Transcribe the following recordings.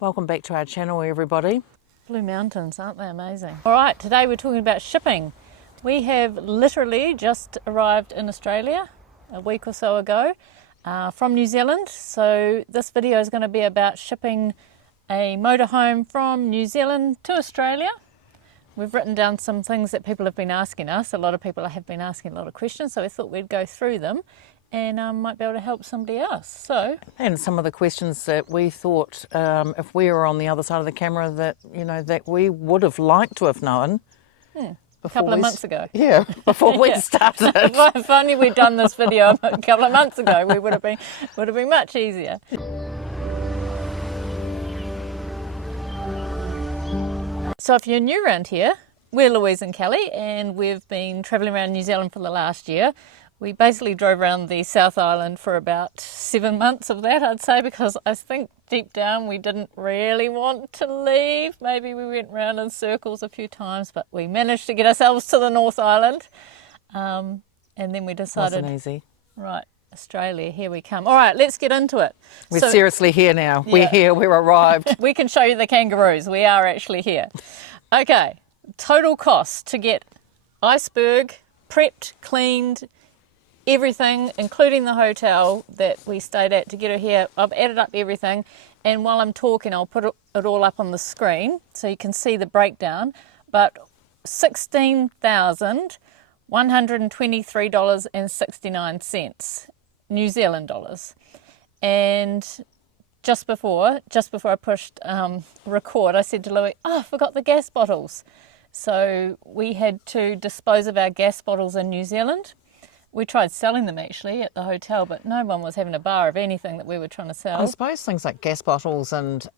Welcome back to our channel, everybody. Blue mountains, aren't they amazing? All right, today we're talking about shipping. We have literally just arrived in Australia a week or so ago from New Zealand. So this video is going to be about shipping a motorhome from New Zealand to Australia. We've written down some things that people have been asking us. A lot of people have been asking a lot of questions, so we thought we'd go through them and might be able to help somebody else. And some of the questions that we thought, if we were on the other side of the camera, that that we would have liked to have known. A couple of months ago. Yeah, before we started. If only we'd done this video a couple of months ago, we would have been much easier. So if you're new around here, we're Louise and Kelly, and we've been travelling around New Zealand for the last year. We basically drove around the South Island for about 7 months of that, I'd say, because I think deep down we didn't really want to leave. Maybe we went round in circles a few times, but we managed to get ourselves to the North Island. And then we decided... Wasn't easy. Right, Australia, here we come. All right, let's get into it. We're seriously here now. Yeah. We're here, we're arrived. We can show you the kangaroos. We are actually here. Okay, total cost to get Iceberg prepped, cleaned, everything, including the hotel that we stayed at to get her here. I've added up everything, and while I'm talking I'll put it all up on the screen so you can see the breakdown. But $16,123.69 New Zealand dollars. And just before I pushed record, I said to Louis, I forgot the gas bottles. So we had to dispose of our gas bottles in New Zealand. We tried selling them actually at the hotel, but no one was having a bar of anything that we were trying to sell. I suppose things like gas bottles and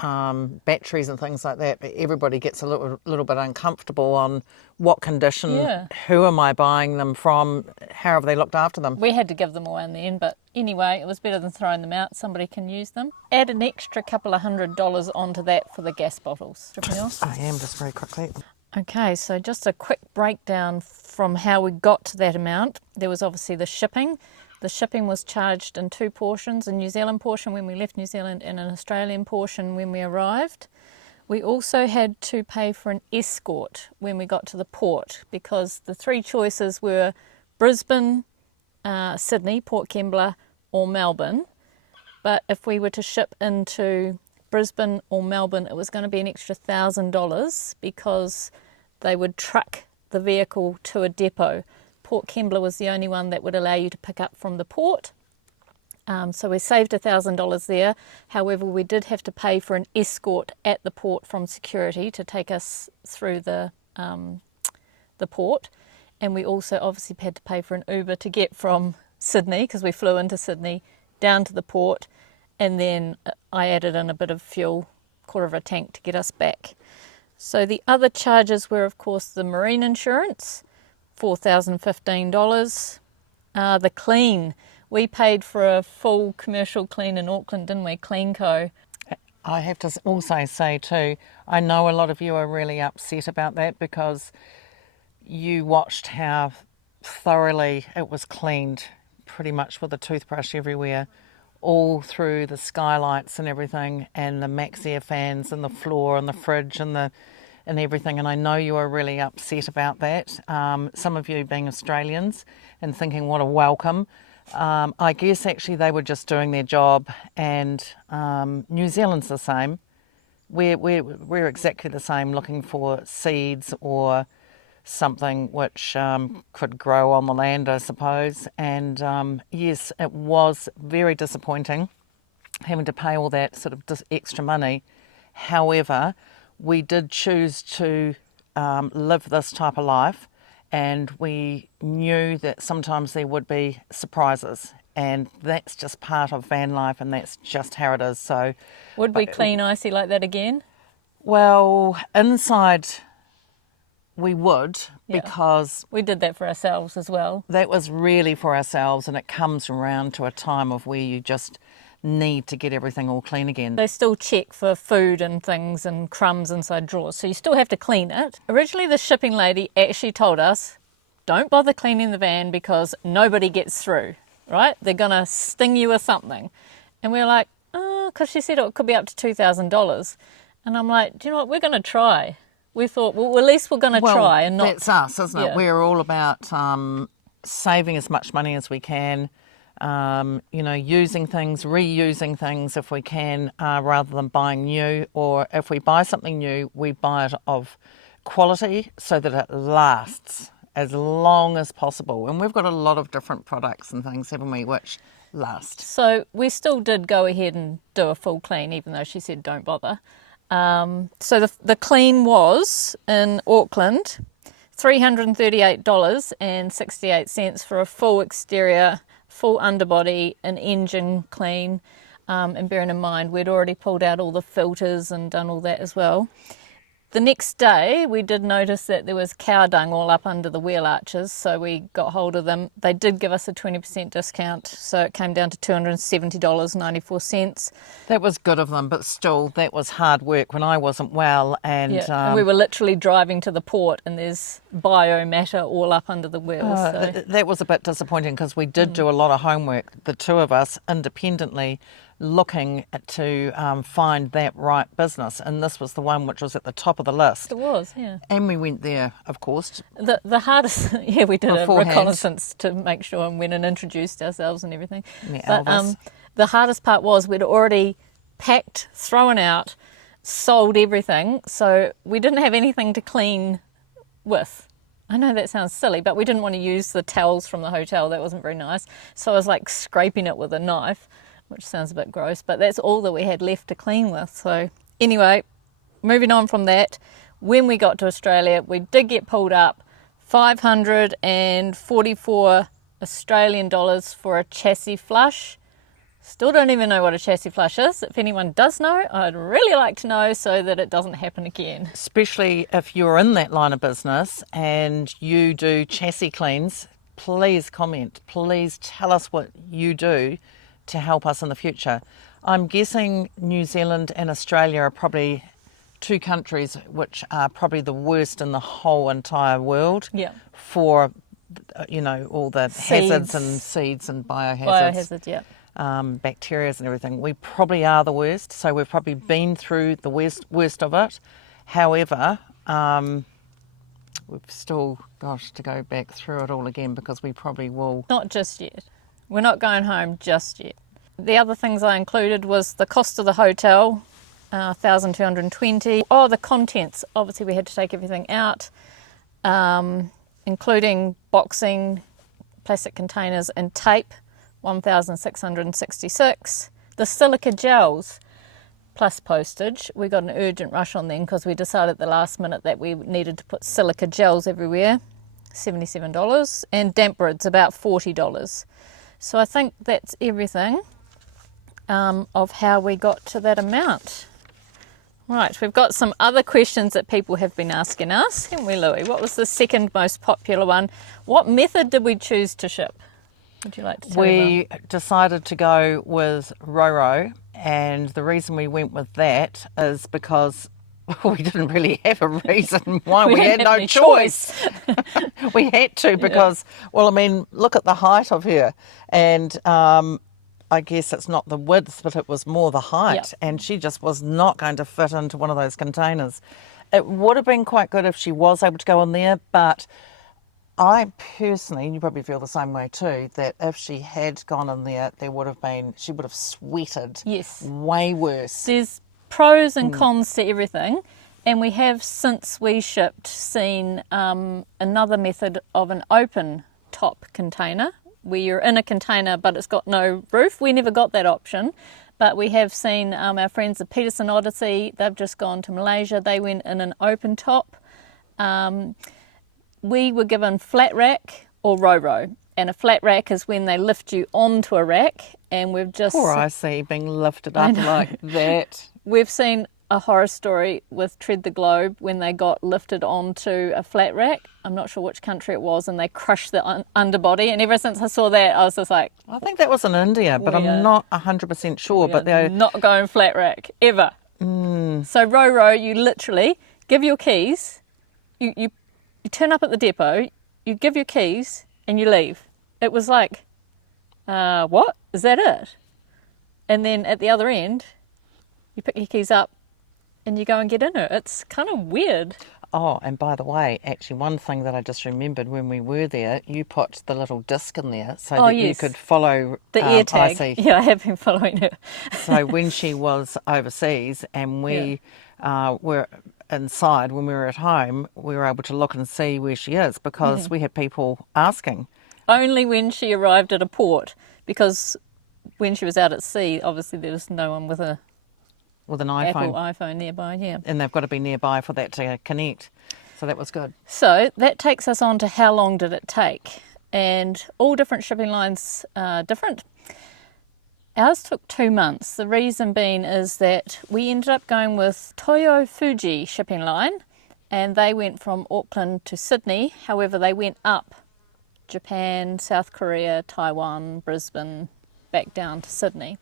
batteries and things like that, everybody gets a little bit uncomfortable on what condition, who am I buying them from, how have they looked after them? We had to give them away in the end, but anyway, it was better than throwing them out. Somebody can use them. Add an extra couple of $100 onto that for the gas bottles. I am, just very quickly. Okay, so just a quick breakdown from how we got to that amount. There was obviously the shipping. The shipping was charged in two portions, a New Zealand portion when we left New Zealand and an Australian portion when we arrived. We also had to pay for an escort when we got to the port, because the three choices were Brisbane, Sydney, Port Kembla or Melbourne. But if we were to ship into Brisbane or Melbourne, it was going to be an extra $1,000 because they would truck the vehicle to a depot. Port Kembla was the only one that would allow you to pick up from the port. So we saved $1,000 there. However, we did have to pay for an escort at the port from security to take us through the port. And we also obviously had to pay for an Uber to get from Sydney, because we flew into Sydney, down to the port. And then I added in a bit of fuel, quarter of a tank, to get us back. So the other charges were, of course, the marine insurance, $4,015. The clean, we paid for a full commercial clean in Auckland, didn't we? Cleanco. I have to also say too, I know a lot of you are really upset about that because you watched how thoroughly it was cleaned, pretty much with a toothbrush everywhere, all through the skylights and everything, and the max air fans and the floor and the fridge and everything. And I know you are really upset about that. Some of you being Australians and thinking what a welcome. I guess actually they were just doing their job, and New Zealand's the same. We're exactly the same, looking for seeds or something which could grow on the land, I suppose. And yes, it was very disappointing having to pay all that sort of extra money. However, we did choose to live this type of life, and we knew that sometimes there would be surprises, and that's just part of van life, and that's just how it is. So would we clean icy like that again? Well, inside we would, because we did that for ourselves as well. That was really for ourselves, and it comes around to a time of where you just need to get everything all clean again. They still check for food and things and crumbs inside drawers, so you still have to clean it. Originally the shipping lady actually told us, don't bother cleaning the van because nobody gets through, right? They're gonna sting you with something. And we were like, because she said it could be up to $2,000. And I'm like, do you know what? We're going to try. We thought, well, at least we're going to try and not. That's us, isn't it? Yeah. We're all about saving as much money as we can, using things, reusing things if we can, rather than buying new. Or if we buy something new, we buy it of quality so that it lasts as long as possible. And we've got a lot of different products and things, haven't we, which last. So we still did go ahead and do a full clean, even though she said don't bother. So the clean was in Auckland, $338.68 for a full exterior, full underbody, an engine clean. And bearing in mind, we'd already pulled out all the filters and done all that as well. The next day, we did notice that there was cow dung all up under the wheel arches, so we got hold of them. They did give us a 20% discount, so it came down to $270.94. That was good of them, but still, that was hard work when I wasn't well. And, and we were literally driving to the port, and there's biomatter all up under the wheels. That was a bit disappointing because we did do a lot of homework, the two of us, independently, looking to find that right business, and this was the one which was at the top of the list. It was, yeah. And we went there, of course. The hardest, we did beforehand. A reconnaissance to make sure and went and introduced ourselves and everything. Yeah, but the hardest part was we'd already packed, thrown out, sold everything, so we didn't have anything to clean with. I know that sounds silly, but we didn't want to use the towels from the hotel. That wasn't very nice. So I was like scraping it with a knife, which sounds a bit gross, but that's all that we had left to clean with. So anyway, moving on from that, when we got to Australia, we did get pulled up 544 Australian dollars for a chassis flush. Still don't even know what a chassis flush is. If anyone does know, I'd really like to know so that it doesn't happen again. Especially if you're in that line of business and you do chassis cleans, please comment. Please tell us what you do to help us in the future. I'm guessing New Zealand and Australia are probably two countries which are probably the worst in the whole entire world for, all the hazards and seeds and biohazards. Yeah. Bacteria and everything. We probably are the worst, so we've probably been through the worst of it. However, we've still got to go back through it all again because we probably will. Not just yet. We're not going home just yet. The other things I included was the cost of the hotel, $1,220. Oh, the contents. Obviously, we had to take everything out, including boxing, plastic containers, and tape, $1,666. The silica gels, plus postage. We got an urgent rush on them because we decided at the last minute that we needed to put silica gels everywhere, $77. And damperers, about $40. So I think that's everything of how we got to that amount. Right, we've got some other questions that people have been asking us, haven't we, Louie? What was the second most popular one? What method did we choose to ship? Would you like to tell We decided to go with RoRo, and the reason we went with that is because we didn't really have a reason why. We had no choice. We had to because, look at the height of her. And I guess it's not the width, but it was more the height. And she just was not going to fit into one of those containers. It would have been quite good if she was able to go in there, but I personally, and you probably feel the same way too, that if she had gone in there, she would have sweated way worse. There's pros and cons to everything, and we have, since we shipped, seen another method of an open top container where you're in a container but it's got no roof. We never got that option, but we have seen our friends at Peterson Odyssey. They've just gone to Malaysia. They went in an open top. We were given flat rack or RoRo, and a flat rack is when they lift you onto a rack, and we've just... Poor IC being lifted up like that. We've seen a horror story with Tread the Globe when they got lifted onto a flat rack. I'm not sure which country it was, and they crushed the underbody, and ever since I saw that, I was just like... I think that was in India, but I'm not 100% sure. But they're not going flat rack, ever. So RoRo, you literally give your keys, you turn up at the depot, you give your keys, and you leave. It was like, what? Is that it? And then at the other end, You pick your keys up and you go and get in it. It's kind of weird. Oh, and by the way, actually, one thing that I just remembered when we were there, you put the little disc in there so that you Yes. could follow The ear tag. Icy. Yeah, I have been following her. So when she was overseas and we were inside, when we were at home, we were able to look and see where she is because we had people asking. Only when she arrived at a port, because when she was out at sea, obviously there was no one with a With an Apple iPhone. iPhone nearby, yeah. And they've got to be nearby for that to connect. So that was good. So that takes us on to how long did it take? And all different shipping lines are different. Ours took 2 months. The reason being is that we ended up going with Toyo Fuji shipping line, and they went from Auckland to Sydney. However, they went up Japan, South Korea, Taiwan, Brisbane, back down to Sydney.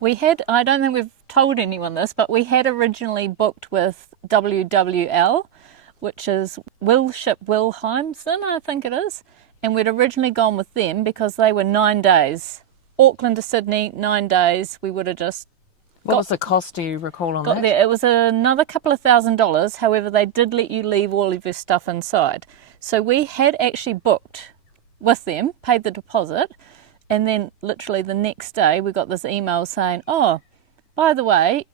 We had, I don't think we've told anyone this, but we had originally booked with WWL, which is Will Ship Wilhelmsen, I think it is. And we'd originally gone with them because they were 9 days. Auckland to Sydney, 9 days. We would have just What was the cost, do you recall on got that? there. It was another couple of $1,000s. However, they did let you leave all of your stuff inside. So we had actually booked with them, paid the deposit, and then literally the next day we got this email saying, oh, by the way,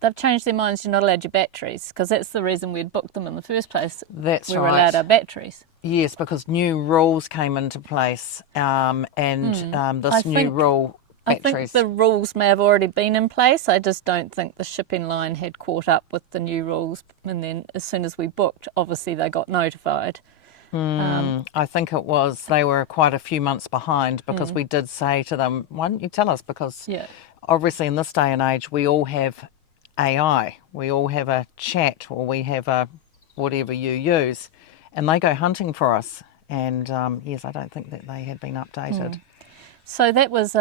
they've changed their minds, you're not allowed your batteries, because that's the reason we'd booked them in the first place. That's we were right. allowed our batteries. Yes, because new rules came into place this new think- rule, I think batteries. the rules may have already been in place. I just don't think the shipping line had caught up with the new rules. And then as soon as we booked, obviously they got notified. I think it was, they were quite a few months behind because we did say to them, why don't you tell us? Because Yeah. obviously in this day and age, we all have AI. We all have a chat or we have a whatever you use and they go hunting for us. And yes, I don't think that they had been updated. So that was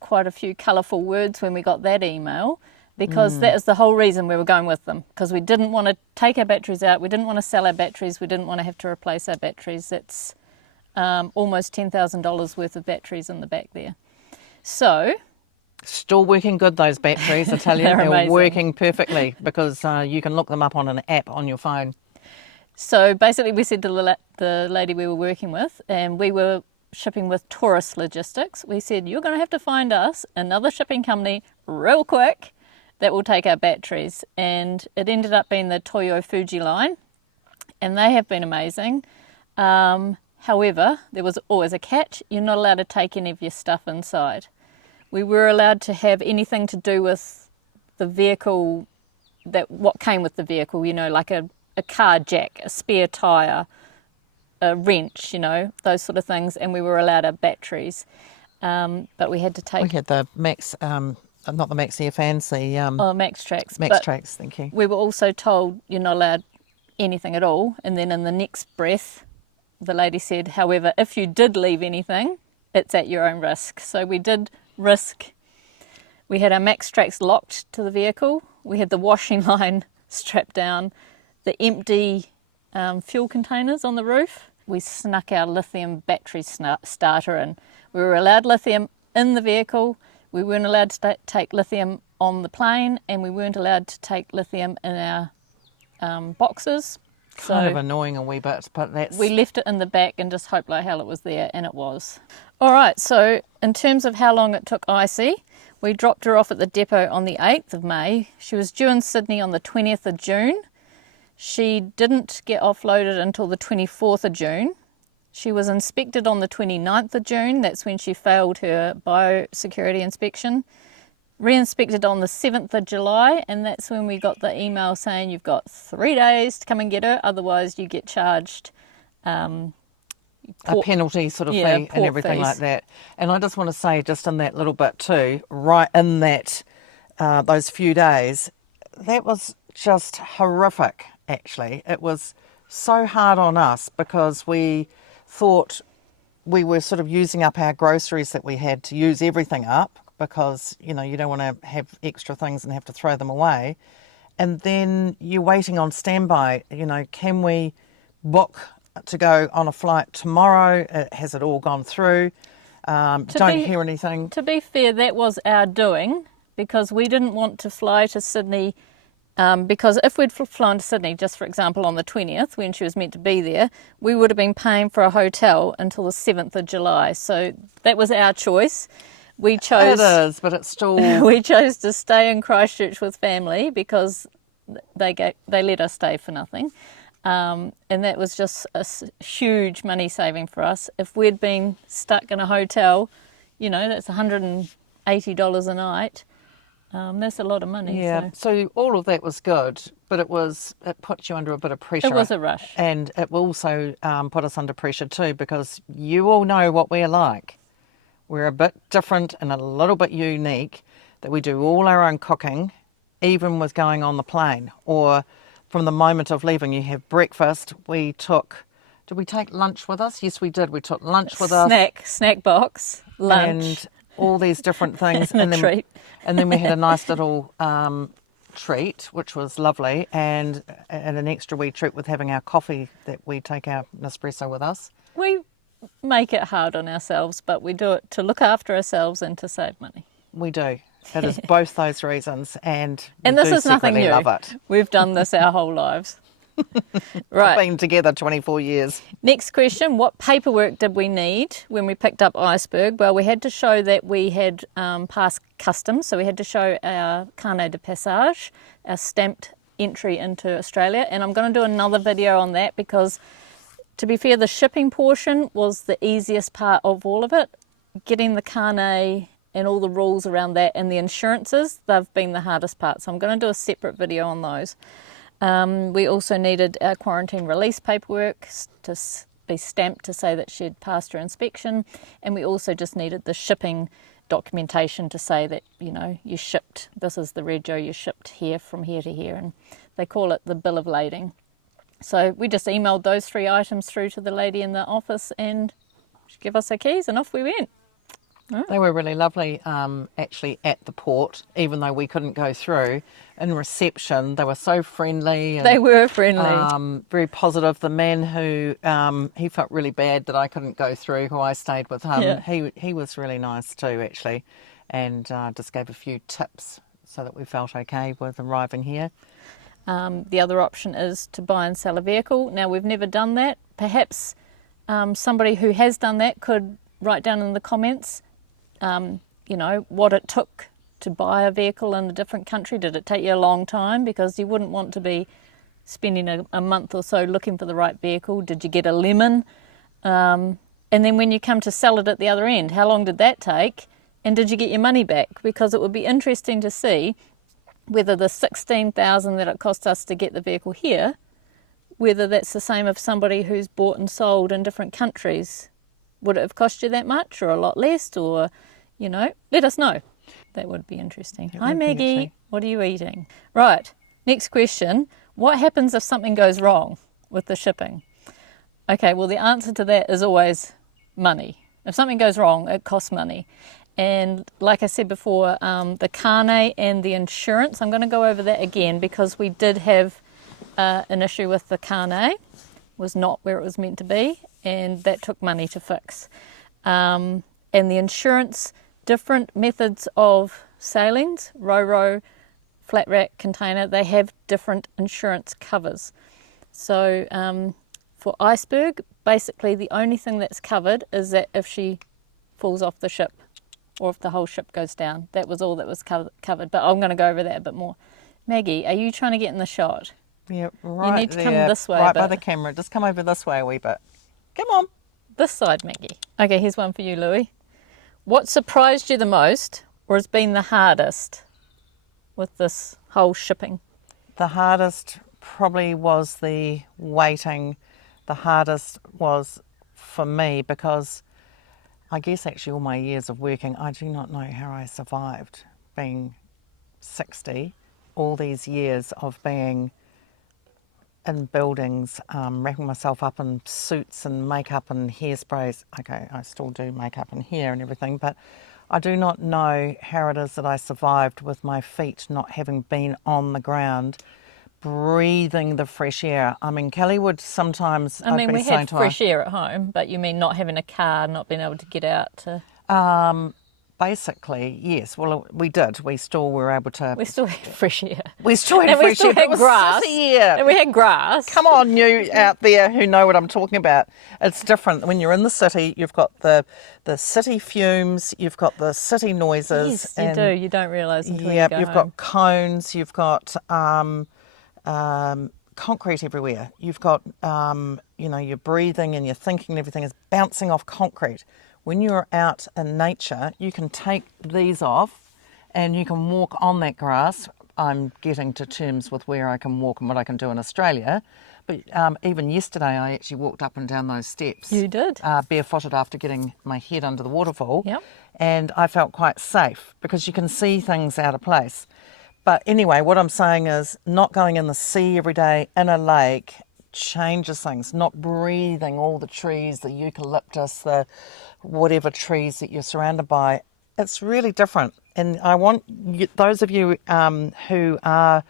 quite a few colourful words when we got that email, because that is the whole reason we were going with them, because we didn't want to take our batteries out, we didn't want to sell our batteries, we didn't want to have to replace our batteries. That's almost $10,000 worth of batteries in the back there. So Still working good, those batteries, I tell you. They're They're amazing. working perfectly because you can look them up on an app on your phone. So basically we said to the lady we were working with, and we were shipping with Tourist Logistics, we said, you're going to have to find us another shipping company real quick that will take our batteries. And it ended up being the Toyo Fuji line, and they have been amazing. However, there was always a catch. You're not allowed to take any of your stuff inside. We were allowed to have anything to do with the vehicle, what came with the vehicle, you know, like a car jack, a spare tyre, a wrench, you know, those sort of things, and we were allowed our batteries. But we had to take... We had the Max, not the Maxi fans, the Max Tracks. Max But Tracks, thank you. we were also told you're not allowed anything at all. And then in the next breath, the lady said, however, if you did leave anything, it's at your own risk. So we did risk. We had our Max Tracks locked to the vehicle. We had the washing line strapped down, the empty fuel containers on the roof. We snuck our lithium battery starter in. We were allowed lithium in the vehicle. We weren't allowed to take lithium on the plane, and we weren't allowed to take lithium in our boxes. Kind of annoying a wee bit, but that's... We left it in the back and just hoped like hell it was there, and it was. All right, so in terms of how long it took Icy, we dropped her off at the depot on the 8th of May. She was due in Sydney on the 20th of June. She didn't get offloaded until the 24th of June. She was inspected on the 29th of June. That's when she failed her biosecurity inspection. Re-inspected on the 7th of July, and that's when we got the email saying you've got 3 days to come and get her, otherwise you get charged a penalty sort of fee and port everything fees. like that. And I just want to say just in that little bit too, right in that those few days, that was just horrific actually. It was so hard on us because we thought we were sort of using up our groceries that we had to use everything up because, you know, you don't want to have extra things and have to throw them away. And then you're waiting on standby, you know, can we book to go on a flight tomorrow? Has it all gone through? Don't hear anything. To be fair, that was our doing, because we didn't want to fly to Sydney. Because if we'd flown to Sydney, just for example, on the 20th, when she was meant to be there, we would have been paying for a hotel until the 7th of July. So that was our choice. We chose. It is, but it's still. We chose to stay in Christchurch with family because they let us stay for nothing. And that was just a huge money saving for us. If we'd been stuck in a hotel, you know, that's $180 a night. That's a lot of money. Yeah, so all of that was good, but it put you under a bit of pressure. It was a rush. And it also put us under pressure too, because you all know what we're like. We're a bit different and a little bit unique, that we do all our own cooking, even with going on the plane. Or from the moment of leaving, you have breakfast. Did we take lunch with us? Yes, we did. We took lunch with us. Snack box, lunch. And all these different things. And a treat. And then we had a nice little treat, which was lovely, and an extra wee treat with having our coffee, that we take our Nespresso with us. We make it hard on ourselves, but we do it to look after ourselves and to save money. We do. It is both those reasons, and this is nothing new. Love it. We've done this our whole lives. Right. We've been together 24 years. Next question, what paperwork did we need when we picked up Iceberg? Well, we had to show that we had passed customs, so we had to show our carnet de passage, our stamped entry into Australia, and I'm going to do another video on that because, to be fair, the shipping portion was the easiest part of all of it. Getting the carnet and all the rules around that and the insurances, they've been the hardest part, so I'm going to do a separate video on those. We also needed our quarantine release paperwork to be stamped to say that she'd passed her inspection, and we also just needed the shipping documentation to say that, you know, you shipped, this is the rego, you shipped here from here to here, and they call it the bill of lading. So we just emailed those 3 items through to the lady in the office, and she gave us her keys, and off we went. They were really lovely, actually, at the port, even though we couldn't go through. In reception, they were so friendly. And, they were friendly. Very positive. The man who, he felt really bad that I couldn't go through, who I stayed with him, Yeah. he was really nice too, actually, and just gave a few tips so that we felt okay with arriving here. The other option is to buy and sell a vehicle. Now, we've never done that. Perhaps somebody who has done that could write down in the comments you know, what it took to buy a vehicle in a different country. Did it take you a long time? Because you wouldn't want to be spending a month or so looking for the right vehicle. Did you get a lemon? And then when you come to sell it at the other end, how long did that take? And did you get your money back? Because it would be interesting to see whether the $16,000 that it cost us to get the vehicle here, whether that's the same of somebody who's bought and sold in different countries. Would it have cost you that much or a lot less? Or, you know, let us know. That would be interesting. Hi, Maggie. What are you eating? Right. Next question. What happens if something goes wrong with the shipping? Okay, well, the answer to that is always money. If something goes wrong, it costs money. And like I said before, the carnet and the insurance, I'm going to go over that again because we did have an issue with the carnet. Was not where it was meant to be, and that took money to fix. And the insurance, different methods of sailings, RoRo, flat rack, container, they have different insurance covers. So for Iceberg, basically the only thing that's covered is that if she falls off the ship or if the whole ship goes down. That was all that was covered, but I'm going to go over that a bit more. Maggie, are you trying to get in the shot? Yeah, right. You need to come this way. Right by the camera. Just come over this way a wee bit. Come on. This side, Maggie. Okay, here's one for you, Louie. What surprised you the most or has been the hardest with this whole shipping? The hardest probably was the waiting. The hardest was for me because I guess actually all my years of working, I do not know how I survived being 60, all these years of being in buildings, wrapping myself up in suits and makeup and hairsprays. Okay, I still do makeup and hair and everything, but I do not know how it is that I survived with my feet not having been on the ground, breathing the fresh air. I mean, Kelly would sometimes... I mean, we had fresh air at home, but you mean not having a car, not being able to get out to... basically, yes. Well, we did. We still were able to. We still had fresh air. We still had And we fresh still air, but had it was grass. city air. And we had grass. Come on, you out there who know what I'm talking about. It's different. When you're in the city, you've got the city fumes, you've got the city noises. Yes, you do. You don't realise until you Yep, go you've home. got cones, you've got concrete everywhere. You've got, your breathing and your thinking and everything is bouncing off concrete. When you're out in nature, you can take these off and you can walk on that grass. I'm getting to terms with where I can walk and what I can do in Australia. But even yesterday, I actually walked up and down those steps. You did? Barefooted after getting my head under the waterfall. Yep. And I felt quite safe because you can see things out of place. But anyway, what I'm saying is not going in the sea every day, in a lake, changes things. Not breathing all the trees, the eucalyptus, the whatever trees that you're surrounded by. It's really different. And I want those of you who are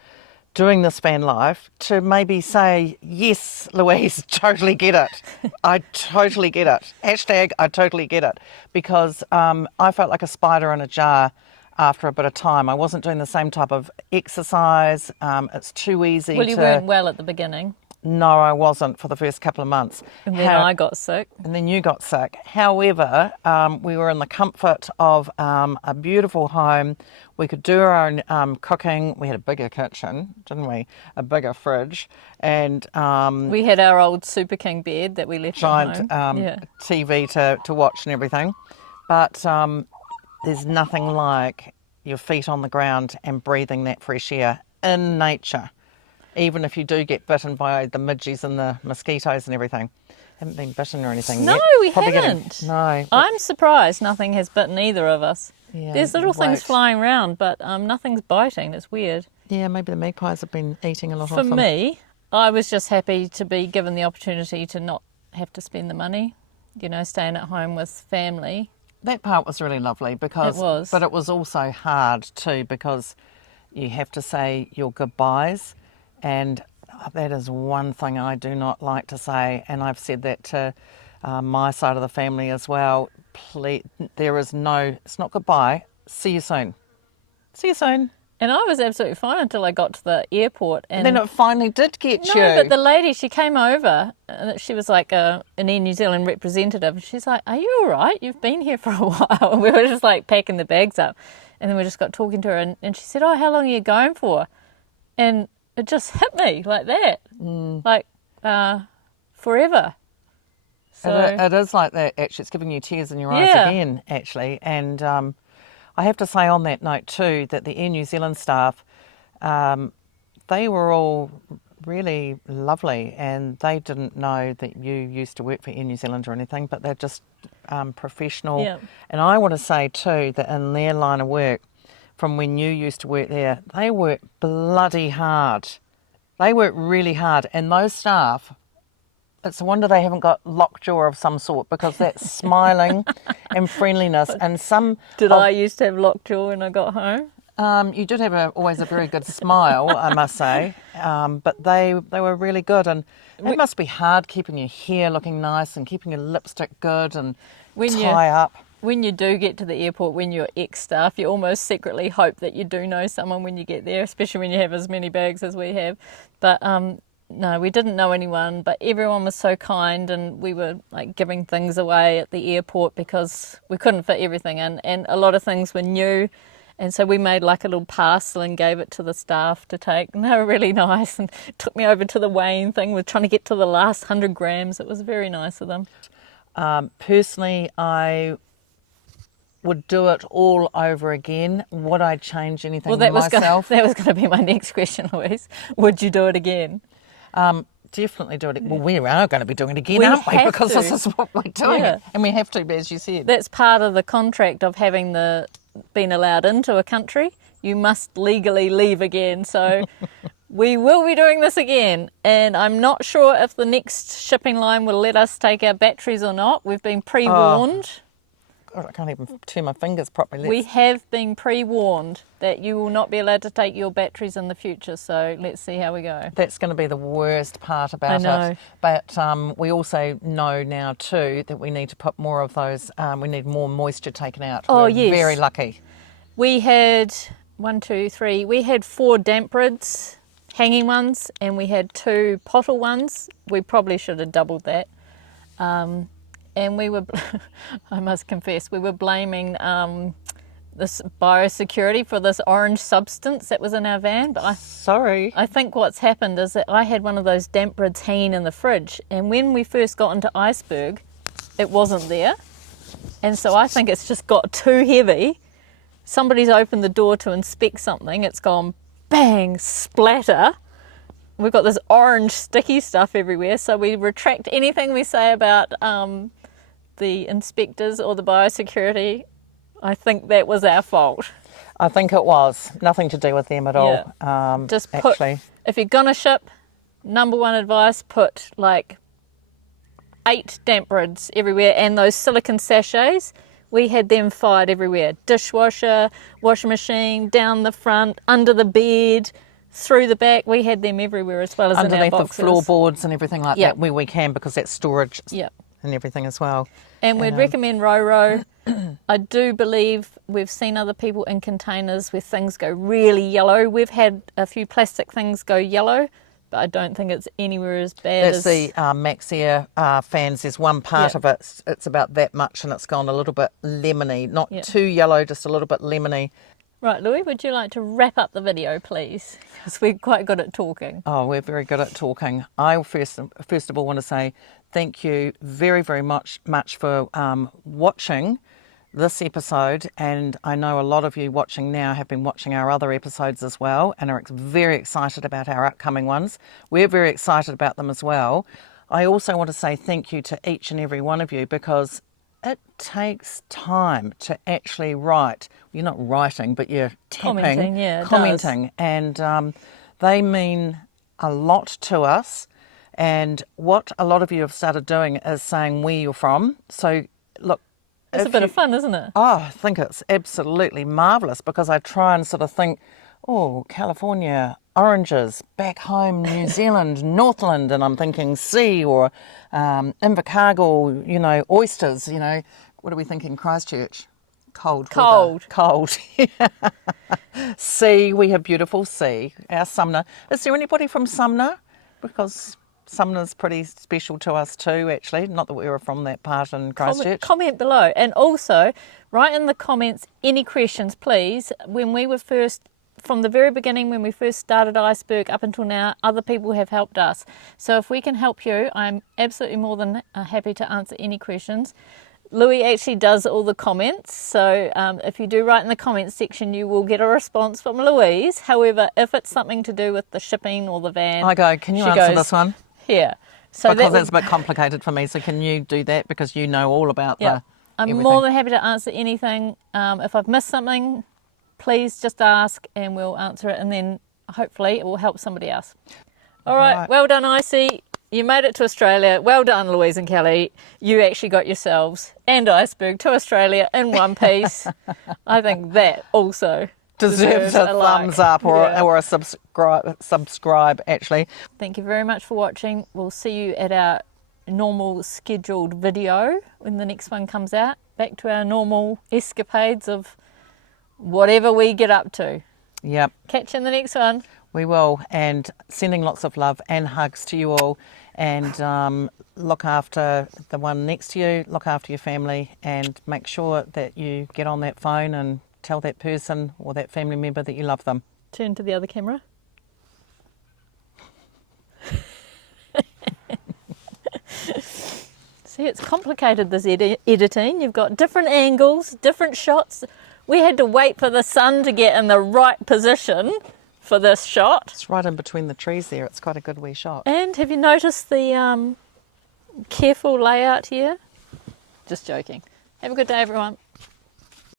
doing this van life to maybe say, yes, Louise, totally get it. I totally get it. Hashtag I totally get it. Because I felt like a spider in a jar after a bit of time. I wasn't doing the same type of exercise. It's too easy Well, you weren't well at the beginning. No, I wasn't for the first couple of months. And then I got sick. And then you got sick. However, we were in the comfort of a beautiful home. We could do our own cooking. We had a bigger kitchen, didn't we? A bigger fridge. And we had our old Super King bed that we left giant at home. TV to watch and everything. But there's nothing like your feet on the ground and breathing that fresh air in nature. Even if you do get bitten by the midges and the mosquitoes and everything. Haven't been bitten or anything No, yet. we Probably haven't. No. I'm surprised nothing has bitten either of us. Yeah, There's little things wait. flying around, but nothing's biting. It's weird. Yeah, maybe the magpies have been eating a lot For of them. me, I was just happy to be given the opportunity to not have to spend the money, staying at home with family. That part was really lovely because... It was. But it was also hard too because you have to say your goodbyes, and that is one thing I do not like to say, and I've said that to my side of the family as well. Please, it's not goodbye. See you soon. See you soon. And I was absolutely fine until I got to the airport. And then it finally did get you. No, but the lady, she came over, she was like an Air New Zealand representative. She's like, are you all right? You've been here for a while. And we were just like packing the bags up. And then we just got talking to her and she said, oh, how long are you going for? And it just hit me like that, like forever. So it is like that, actually. It's giving you tears in your eyes again, actually. And I have to say on that note too, that the Air New Zealand staff, they were all really lovely, and they didn't know that you used to work for Air New Zealand or anything, but they're just professional. Yeah. And I want to say too that in their line of work, from when you used to work there, they work bloody hard. They work really hard. And those staff, it's a wonder they haven't got lockjaw of some sort, because that smiling and friendliness and some... Did I used to have lockjaw when I got home? You did have always a very good smile, I must say. But they were really good. And it must be hard keeping your hair looking nice and keeping your lipstick good and tie up. When you do get to the airport, when you're ex-staff, you almost secretly hope that you do know someone when you get there, especially when you have as many bags as we have. But no, we didn't know anyone, but everyone was so kind, and we were like giving things away at the airport because we couldn't fit everything in, and a lot of things were new. And so we made like a little parcel and gave it to the staff to take. And they were really nice and took me over to the weighing thing. We're trying to get to the last 100 grams. It was very nice of them. Personally, I would do it all over again. Would I change anything myself? That was going to be my next question, Louise. Would you do it again? Definitely do it. Well, we are going to be doing it again, We aren't we? have Because to. this is what we're doing. Yeah. And we have to, as you said. That's part of the contract of having been allowed into a country. You must legally leave again. So we will be doing this again. And I'm not sure if the next shipping line will let us take our batteries or not. We've been pre-warned. God, I can't even turn my fingers properly. We have been pre-warned that you will not be allowed to take your batteries in the future, so let's see how we go. That's going to be the worst part about I know. it. But we also know now too that we need to put more of those, we need more moisture taken out. Oh, We're yes. very lucky. We had 1, 2, 3. We had 4 damp rids, hanging ones, and we had 2 pottle ones. We probably should have doubled that. And we were, I must confess, we were blaming this biosecurity for this orange substance that was in our van. But Sorry. I think what's happened is that I had one of those damp rids hanging in the fridge, and when we first got into Iceberg, it wasn't there. And so I think it's just got too heavy. Somebody's opened the door to inspect something, it's gone bang, splatter. We've got this orange sticky stuff everywhere, so we retract anything we say about the inspectors or the biosecurity. I think that was our fault. I think it was. Nothing to do with them at all. Just put, actually. if you're going to ship, number one advice, put like 8 damp rids everywhere, and those silicone sachets, we had them fired everywhere. Dishwasher, washing machine, down the front, under the bed, through the back. We had them everywhere, as well as Underneath in our boxes. the floorboards and everything like that, where we can, because that's storage and everything as well. And we'd recommend RoRo. I do believe we've seen other people in containers where things go really yellow. We've had a few plastic things go yellow, but I don't think it's anywhere as bad That's as... the Max Air fans. There's one part of it, it's about that much, and it's gone a little bit lemony. Not too yellow, just a little bit lemony. Right, Louis, would you like to wrap up the video, please? Because we're quite good at talking. Oh, we're very good at talking. I first of all want to say thank you very, very much for watching this episode, and I know a lot of you watching now have been watching our other episodes as well and are very excited about our upcoming ones. We're very excited about them as well. I also want to say thank you to each and every one of you, because it takes time to actually write. You're not writing, but you're tapping, commenting, and they mean a lot to us. And what a lot of you have started doing is saying where you're from. So look, it's a bit of fun, isn't it? Oh, I think it's absolutely marvellous, because I try and sort of think, oh, California, oranges, back home, New Zealand, Northland, and I'm thinking sea, or Invercargill, you know, oysters, you know. What are we thinking? Christchurch? Cold. Sea, we have beautiful sea. Our Sumner. Is there anybody from Sumner? Because Sumner's pretty special to us too, actually. Not that we were from that part in Christchurch. Comment below. And also, write in the comments any questions, please. When we were first, from the very beginning, when we first started Iceberg up until now, other people have helped us. So if we can help you, I'm absolutely more than happy to answer any questions. Louis actually does all the comments, so if you do write in the comments section, you will get a response from Louise. However, if it's something to do with the shipping or the van, I go, can you answer this one? Here. So because that's a bit complicated for me, so can you do that, because you know all about I'm everything. more than happy to answer anything. If I've missed something, please just ask and we'll answer it, and then hopefully it will help somebody else. All right. Well done, Icy. You made it to Australia. Well done, Louise and Kelly. You actually got yourselves and Iceberg to Australia in one piece. I think that also deserves a thumbs up or a subscribe, actually. Thank you very much for watching. We'll see you at our normal scheduled video when the next one comes out. Back to our normal escapades of whatever we get up to. Yep. Catch you in the next one. We will, and sending lots of love and hugs to you all, and look after the one next to you, look after your family, and make sure that you get on that phone and tell that person or that family member that you love them. Turn to the other camera. See, it's complicated, this editing. You've got different angles, different shots. We had to wait for the sun to get in the right position for this shot. It's right in between the trees there. It's quite a good wee shot. And have you noticed the careful layout here? Just joking. Have a good day, everyone.